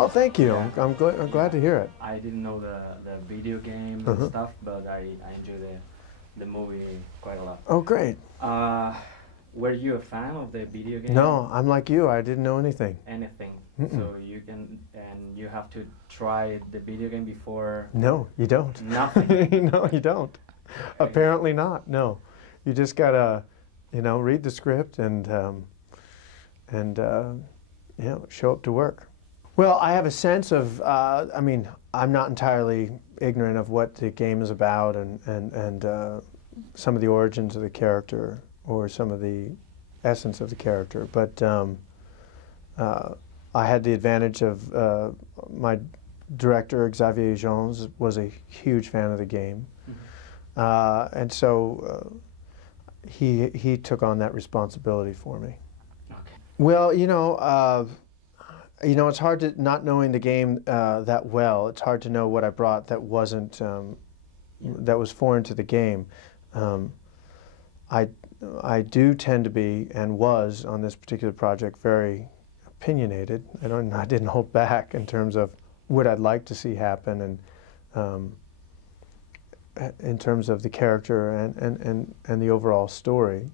Oh, thank you. Yeah. I'm glad to hear it. I didn't know the video game and stuff, but I enjoyed the movie quite a lot. Oh, great. Were you a fan of the video game? No, I'm like you. I didn't know anything. Anything. So you can, and you have to try the video game before. No, you don't. Nothing. No, you don't. Apparently not. No, you just gotta, read the script and show up to work. Well, I have a sense of. I mean, I'm not entirely ignorant of what the game is about and some of the origins of the character or some of the essence of the character, but. I had the advantage of my director, Xavier Jones, was a huge fan of the game. And so he took on that responsibility for me. Okay. Well, it's hard to, not knowing the game that well, it's hard to know what I brought that wasn't, that was foreign to the game. I do tend to be, and was on this particular project, very opinionated. I didn't hold back in terms of what I'd like to see happen, and in terms of the character and the overall story.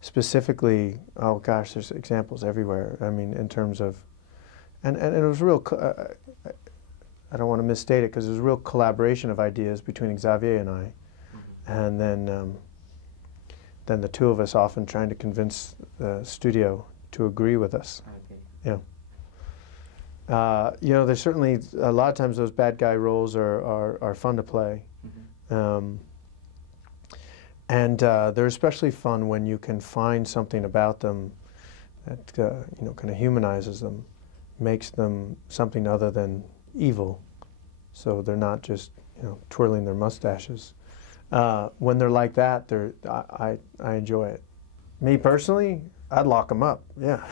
Specifically, oh gosh, there's examples everywhere. I mean, in terms of, and it was real. I don't want to misstate it because it was a real collaboration of ideas between Xavier and I, and then the two of us often trying to convince the studio to agree with us. Okay. Yeah. There's certainly a lot of times those bad guy roles are fun to play, and they're especially fun when you can find something about them that kind of humanizes them, makes them something other than evil, so they're not just twirling their mustaches. When they're like that, I enjoy it. Me personally, I'd lock him up. Yeah,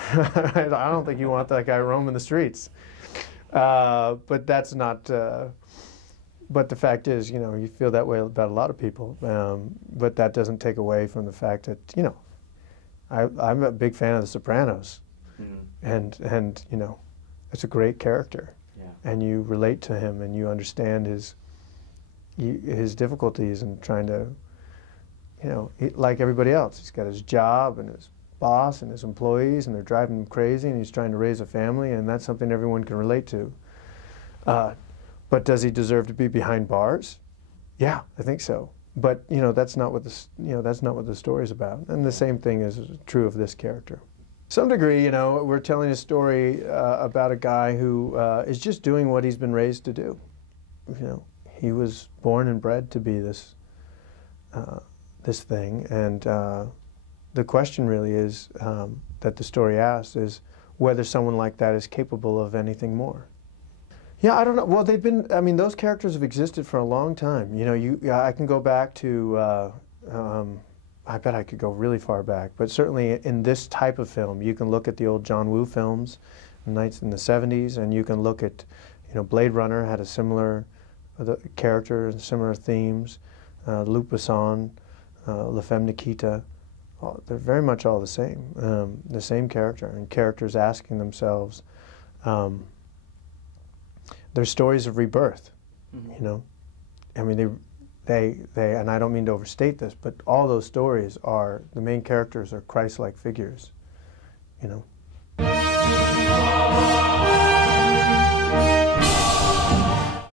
I don't think you want that guy roaming the streets. But that's not. But the fact is, you feel that way about a lot of people. But that doesn't take away from the fact that I'm a big fan of The Sopranos, and it's a great character, and you relate to him and you understand his difficulties and trying to, like everybody else, he's got his job and his boss and his employees, and they're driving him crazy, and he's trying to raise a family, and that's something everyone can relate to. But does he deserve to be behind bars? Yeah, I think so. But that's not what that's not what the story's about. And the same thing is true of this character. Some degree, we're telling a story about a guy who is just doing what he's been raised to do. He was born and bred to be this this thing, and the question really is, that the story asks, is whether someone like that is capable of anything more. Yeah, I don't know. Well, those characters have existed for a long time. I can go back to, I bet I could go really far back, but certainly in this type of film, you can look at the old John Woo films, Nights in the 70s, and you can look at, Blade Runner had a similar character and similar themes, Luc Besson, La Femme Nikita. They're very much all the same character, and characters asking themselves, they're stories of rebirth, I mean, they, and I don't mean to overstate this, but all those stories the main characters are Christ-like figures,